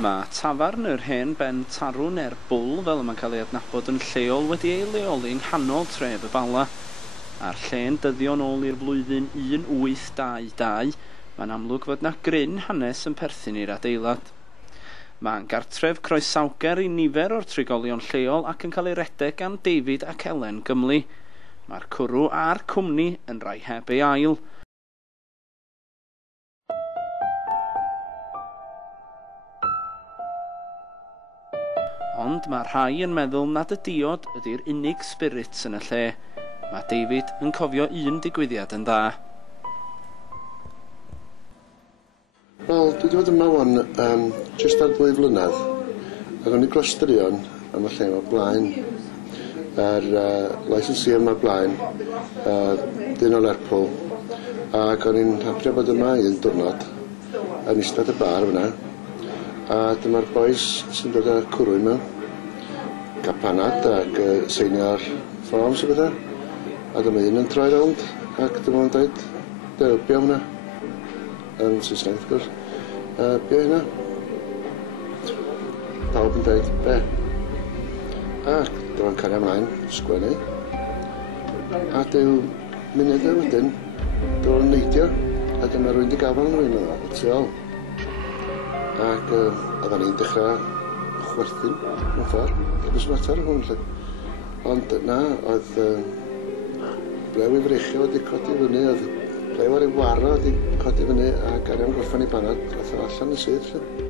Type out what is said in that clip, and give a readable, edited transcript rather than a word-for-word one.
Mae tafarn yr hen ben tarw neu'r bwl fel yma'n cael ei adnabod yn lleol wedi ei leoli yng nghanol tref y Bala. A'r lle'n dyddio ôl i'r flwyddyn 1822, mae'n amlwg fod na gryn hanes yn perthyn i'r adeilad. Mae'n gartref croesawger i nifer o'r trigolion lleol ac yn cael ei redeg gan David ac Elen Gymlu. Mae'r cwrw a'r cwmni yn rai heb ei ail. Ond mae rhai yn meddwl nad y diod ydy'r unig spirits yn y lle. Mae David yn cofio un digwyddiad yn dda. Wel, dwi wedi bod yma wan jyst ar 2 flynedd. Ac o'n i grostyrion am y lle yma blaen. Yr licensee yma blaen, dyn o Lerpwl. Ac o'n i'n hapio bod yma un diwrnod yn eistedd y bar fyna. A dyma'r bois sy'n dod â'r cwrw mewn, cael panad ac seinio'r fforms o bethau. A dyma un yn troi rownd ac dyma yn dweud, bia hwnna. Yn Saesneg, wrth gwrs. Bia hwnna. Pawb yn dweud, be? Ac dyma'n cario ymlaen, sgwennu. A dyw munud wedyn, dyma'n neidio. A dyma rwy'n di gafel yn rwy'n yna, y tu ôl. Ac oedden ni'n dechrau chwerthin mewn ffordd, dros mater o hwn lle. Ond na, oedd blew i freichio wedi codi fyny, oedd blew ar ei waro wedi codi fyny ac arian gorffan i banad, oedd allan yn sydd lle.